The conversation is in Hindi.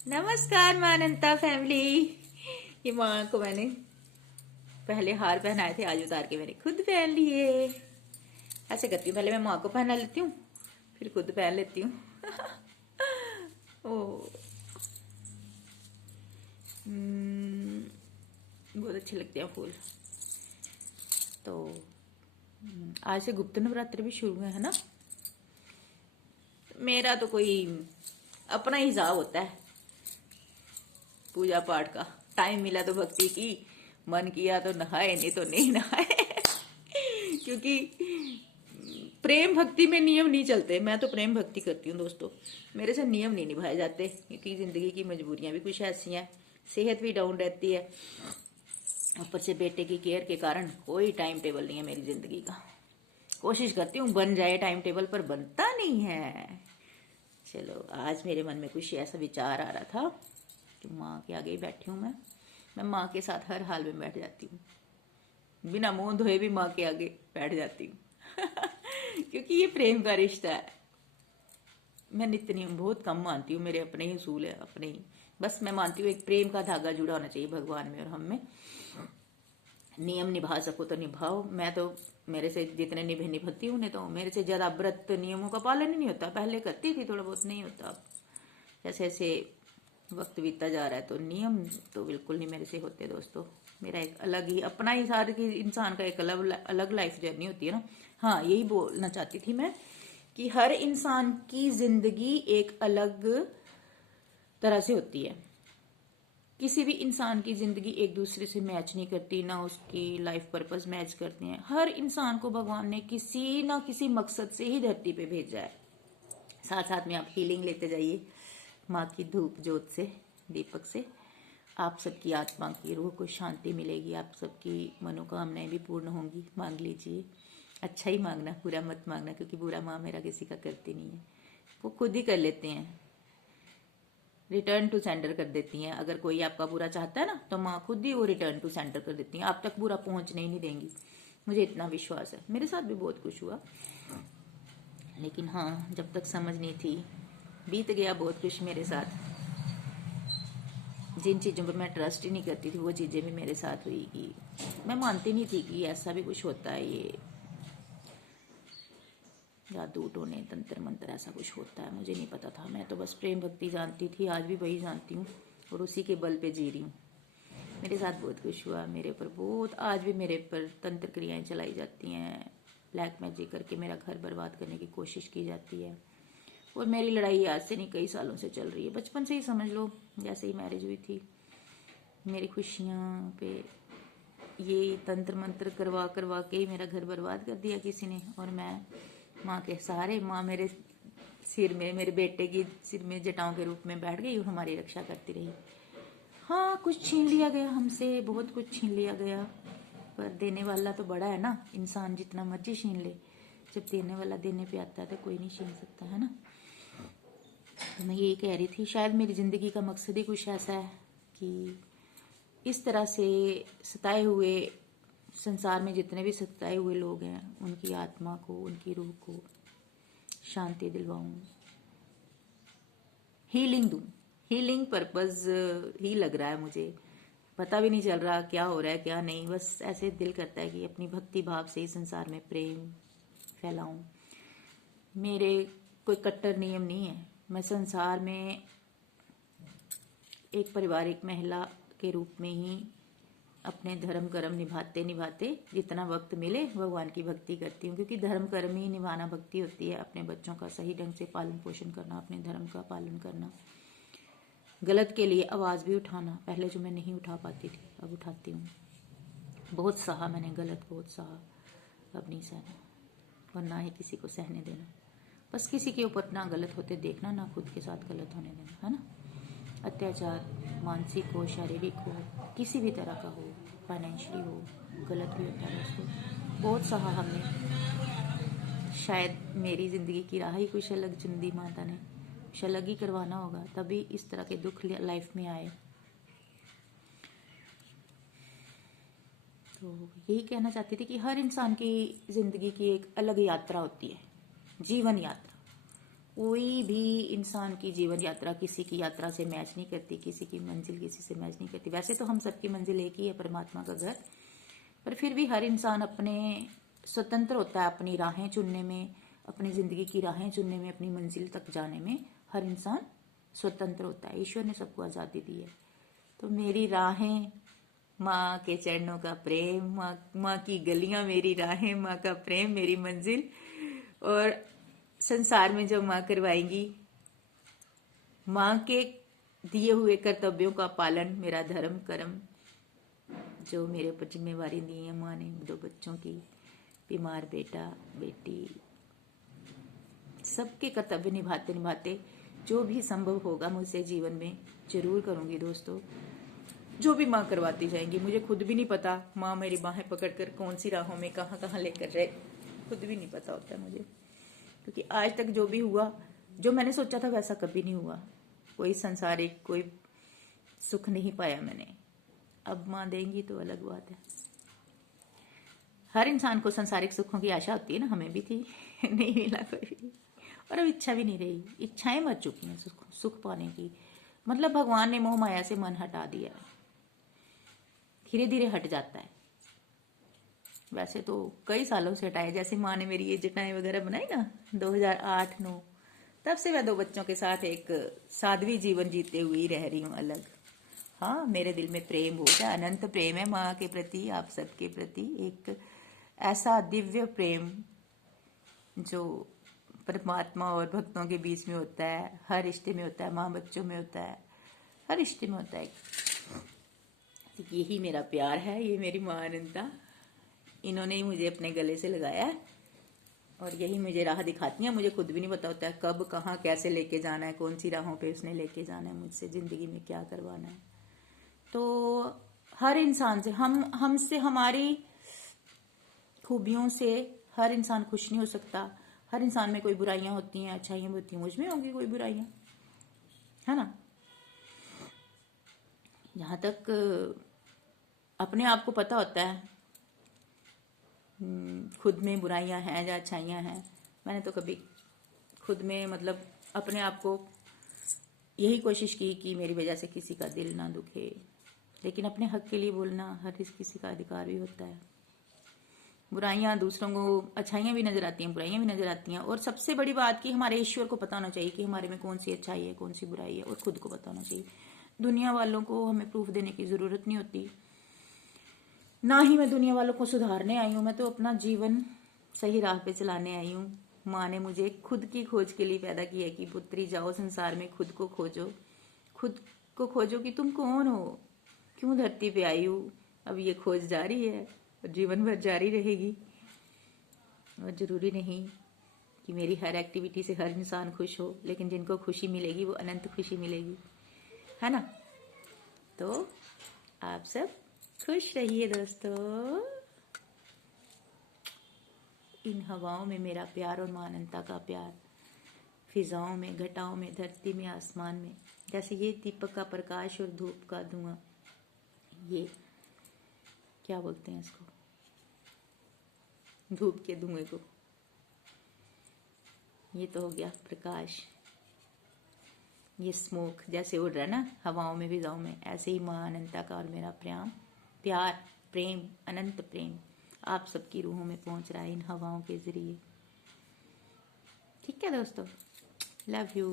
नमस्कार मानंता फैमिली। ये माँ को मैंने पहले हार पहनाए थे, आज उतार के मैंने खुद पहन लिए। ऐसे करती हूँ, पहले मैं माँ को पहना लेती हूँ, फिर खुद पहन लेती हूँ। ओ बहुत अच्छे लगते हैं फूल। तो आज से गुप्त नवरात्र भी शुरू है ना। मेरा तो कोई अपना ही हिसाब होता है पूजा पाठ का। टाइम मिला तो भक्ति की, मन किया तो नहाए, नहीं तो नहीं नहाए। क्योंकि प्रेम भक्ति में नियम नहीं चलते। मैं तो प्रेम भक्ति करती हूँ दोस्तों, मेरे से नियम नहीं निभाए जाते, क्योंकि जिंदगी की मजबूरियां भी कुछ ऐसी हैं, सेहत भी डाउन रहती है, ऊपर से बेटे की केयर के कारण कोई टाइम टेबल नहीं है मेरी जिंदगी का। कोशिश करती हूँ बन जाए टाइम टेबल, पर बनता नहीं है। चलो, आज मेरे मन में कुछ ऐसा विचार आ रहा था कि माँ के आगे ही बैठी हूँ मैं माँ के साथ हर हाल में बैठ जाती हूँ, बिना मुंह धोए भी माँ के आगे बैठ जाती हूँ। क्योंकि ये प्रेम का रिश्ता है। मैं नित्य नियम बहुत कम मानती हूँ, मेरे अपने ही उसूल है, अपने ही। बस मैं मानती हूँ एक प्रेम का धागा जुड़ा होना चाहिए भगवान में और हम में। नियम निभा सको तो निभाओ। मैं तो मेरे से जितने निभती हूँ, नहीं तो मेरे से ज्यादा व्रत नियमों का पालन ही नहीं होता। पहले करती थी, थोड़ा बहुत, नहीं होता। जैसे जैसे वक्त बीतता जा रहा है तो नियम तो बिल्कुल नहीं मेरे से होते दोस्तों। मेरा एक अलग ही अपना ही, सारे की इंसान का एक अलग अलग लाइफ जर्नी होती है ना। हाँ, यही बोलना चाहती थी मैं कि हर इंसान की जिंदगी एक अलग तरह से होती है। किसी भी इंसान की जिंदगी एक दूसरे से मैच नहीं करती, ना उसकी लाइफ पर्पस मैच करते हैं। हर इंसान को भगवान ने किसी ना किसी मकसद से ही धरती पे भेजा है। साथ साथ में आप हीलिंग लेते जाइए माँ की धूप ज्योत से, दीपक से। आप सबकी आत्मा की रूह को शांति मिलेगी, आप सबकी मनोकामनाएं भी पूर्ण होंगी। मांग लीजिए, अच्छा ही मांगना, बुरा मत मांगना, क्योंकि बुरा माँ मेरा किसी का करती नहीं है, वो खुद ही कर लेते हैं, रिटर्न टू सेंडर कर देती हैं। अगर कोई आपका बुरा चाहता है ना, तो माँ खुद ही वो रिटर्न टू सेंडर कर देती हैं, आप तक बुरा पहुंचने ही नहीं देंगी। मुझे इतना विश्वास है। मेरे साथ भी बहुत कुछ हुआ, लेकिन हाँ, जब तक समझ नहीं थी, बीत गया बहुत कुछ मेरे साथ। जिन चीज़ों पर मैं ट्रस्ट ही नहीं करती थी, वो चीज़ें भी मेरे साथ हुई कि मैं मानती नहीं थी कि ऐसा भी कुछ होता है। ये जादू टोने तंत्र मंत्र ऐसा कुछ होता है, मुझे नहीं पता था। मैं तो बस प्रेम भक्ति जानती थी, आज भी वही जानती हूँ और उसी के बल पे जी रही हूँ। मेरे साथ बहुत कुछ हुआ, मेरे ऊपर बहुत, आज भी मेरे पर तंत्र क्रियाएं चलाई जाती हैं, ब्लैक मैजिक करके मेरा घर बर्बाद करने की कोशिश की जाती है। और मेरी लड़ाई आज से नहीं, कई सालों से चल रही है, बचपन से ही समझ लो। जैसे ही मैरिज हुई थी, मेरी खुशियाँ पे ये तंत्र मंत्र करवा करवा के ही मेरा घर बर्बाद कर दिया किसी ने। और मैं माँ के सहारे, माँ मेरे सिर में, मेरे बेटे की सिर में जटाओं के रूप में बैठ गई और हमारी रक्षा करती रही। हाँ, कुछ छीन लिया गया हमसे, बहुत कुछ छीन लिया गया, पर देने वाला तो बड़ा है ना। इंसान जितना मर्जी छीन ले, जब देने वाला देने पे आता है तो कोई नहीं छीन सकता, है ना। तो मैं यही कह रही थी, शायद मेरी जिंदगी का मकसद ही कुछ ऐसा है कि इस तरह से सताए हुए संसार में जितने भी सताए हुए लोग हैं, उनकी आत्मा को, उनकी रूह को शांति दिलवाऊं, हीलिंग दूं। हीलिंग पर्पस ही लग रहा है मुझे, पता भी नहीं चल रहा क्या हो रहा है क्या नहीं। बस ऐसे दिल करता है कि अपनी भक्ति भाव से इस संसार में प्रेम फैलाऊं। मेरे कोई कट्टर नियम नहीं है। मैं संसार में एक पारिवारिक महिला के रूप में ही अपने धर्म कर्म निभाते निभाते जितना वक्त मिले भगवान की भक्ति करती हूँ, क्योंकि धर्म कर्म ही निभाना भक्ति होती है। अपने बच्चों का सही ढंग से पालन पोषण करना, अपने धर्म का पालन करना, गलत के लिए आवाज़ भी उठाना। पहले जो मैं नहीं उठा पाती थी, अब उठाती हूँ। बहुत सहा मैंने, गलत बहुत सहा, अब नहीं सहना, और ना ही किसी को सहने देना। बस किसी के ऊपर ना गलत होते देखना, ना खुद के साथ गलत होने देना, है ना। अत्याचार मानसिक हो, शारीरिक हो, किसी भी तरह का हो, फाइनेंशियली हो, गलत भी होता है दोस्तों। बहुत सहा हमने। शायद मेरी जिंदगी की राह ही कुछ अलग चुन दी माता ने, कुछ अलग ही करवाना होगा, तभी इस तरह के दुख लाइफ में आए। तो यही कहना चाहती थी कि हर इंसान की जिंदगी की एक अलग यात्रा होती है, जीवन यात्रा। कोई भी इंसान की जीवन यात्रा किसी की यात्रा से मैच नहीं करती, किसी की मंजिल किसी से मैच नहीं करती। वैसे तो हम सबकी मंजिल एक ही है, परमात्मा का घर, पर फिर भी हर इंसान अपने स्वतंत्र होता है अपनी राहें चुनने में, अपनी जिंदगी की राहें चुनने में, अपनी मंजिल तक जाने में हर इंसान स्वतंत्र होता है। ईश्वर ने सबको आज़ादी दी है। तो मेरी राहें माँ के चरणों का प्रेम, माँ की गलियां मेरी राहें, माँ का प्रेम मेरी मंजिल, और संसार में जो माँ करवाएंगी, माँ के दिए हुए कर्तव्यों का पालन मेरा धर्म कर्म, जो मेरे ऊपर जिम्मेवारी दी है माँ ने 2 बच्चों की, बीमार बेटा बेटी, सबके कर्तव्य निभाते निभाते जो भी संभव होगा मुझसे जीवन में जरूर करूंगी दोस्तों। जो भी माँ करवाती जाएंगी, मुझे खुद भी नहीं पता माँ मेरी बाहें पकड़कर कौन सी राहों में कहाँ कहाँ लेकर जाए, खुद भी नहीं पता होता है मुझे, क्योंकि आज तक जो भी हुआ, जो मैंने सोचा था वैसा कभी नहीं हुआ। कोई संसारिक कोई सुख नहीं पाया मैंने। अब माँ देंगी तो अलग बात है। हर इंसान को संसारिक सुखों की आशा होती है ना, हमें भी थी नहीं मिला कोई भी, और अब इच्छा भी नहीं रही, इच्छाएं मर चुकी हैं सुख पाने की। मतलब भगवान ने मोह माया से मन हटा दिया है, धीरे धीरे हट जाता है। वैसे तो कई सालों से हटाया, जैसे माँ ने मेरी ये जटाएं वगैरह बनाई ना 2008-9, तब से मैं 2 बच्चों के साथ एक साध्वी जीवन जीते हुए रह रही हूँ अलग। हाँ, मेरे दिल में प्रेम हो गया, अनंत प्रेम है माँ के प्रति, आप सबके प्रति, एक ऐसा दिव्य प्रेम जो परमात्मा और भक्तों के बीच में होता है, हर रिश्ते में होता है, माँ बच्चों में होता है, हर रिश्ते में होता है। तो यही मेरा प्यार है, ये मेरी माँ अनंता, इन्होंने ही मुझे अपने गले से लगाया है और यही मुझे राह दिखाती हैं। मुझे खुद भी नहीं पता होता है कब कहाँ कैसे लेके जाना है, कौन सी राहों पे उसने लेके जाना है, मुझसे ज़िंदगी में क्या करवाना है। तो हर इंसान से हमसे हमारी खूबियों से हर इंसान खुश नहीं हो सकता। हर इंसान में कोई बुराइयां होती हैं, अच्छाइयां होती हैं, मुझ में होंगी कोई बुराइयां, है ना। जहाँ तक अपने आप को पता होता है खुद में बुराइयां हैं या अच्छाइयां हैं, मैंने तो कभी खुद में मतलब अपने आप को यही कोशिश की कि मेरी वजह से किसी का दिल ना दुखे, लेकिन अपने हक के लिए बोलना हर किसी का अधिकार भी होता है। बुराइयां दूसरों को, अच्छाइयां भी नजर आती हैं, बुराइयां भी नजर आती हैं, और सबसे बड़ी बात कि हमारे ईश्वर को पता होना चाहिए कि हमारे में कौन सी अच्छाई है कौन सी बुराई है, और खुद को पता होना चाहिए। दुनिया वालों को हमें प्रूफ देने की जरूरत नहीं होती, ना ही मैं दुनिया वालों को सुधारने आई हूँ, मैं तो अपना जीवन सही राह पे चलाने आई हूँ। माँ ने मुझे खुद की खोज के लिए पैदा किया कि पुत्री जाओ संसार में, खुद को खोजो, खुद को खोजो कि तुम कौन हो, क्यों धरती पे आई हो। अब ये खोज जारी है और जीवन भर जारी रहेगी, और जरूरी नहीं कि मेरी हर एक्टिविटी से हर इंसान खुश हो, लेकिन जिनको खुशी मिलेगी वो अनंत खुशी मिलेगी, है ना। तो आप सब खुश रहिए दोस्तों। इन हवाओं में मेरा प्यार और मां अनंता का प्यार, फिजाओं में, घटाओं में, धरती में, आसमान में, जैसे ये दीपक का प्रकाश और धूप का धुआं, ये क्या बोलते हैं इसको, धूप के धुएं को, ये तो हो गया प्रकाश। ये स्मोक जैसे उड़ रहा है ना हवाओं में, फिजाओं में, ऐसे ही मां अनंता का और मेरा प्यार प्रेम, अनंत प्रेम आप सबकी रूहों में पहुंच रहा है इन हवाओं के जरिए। ठीक है दोस्तों, लव यू।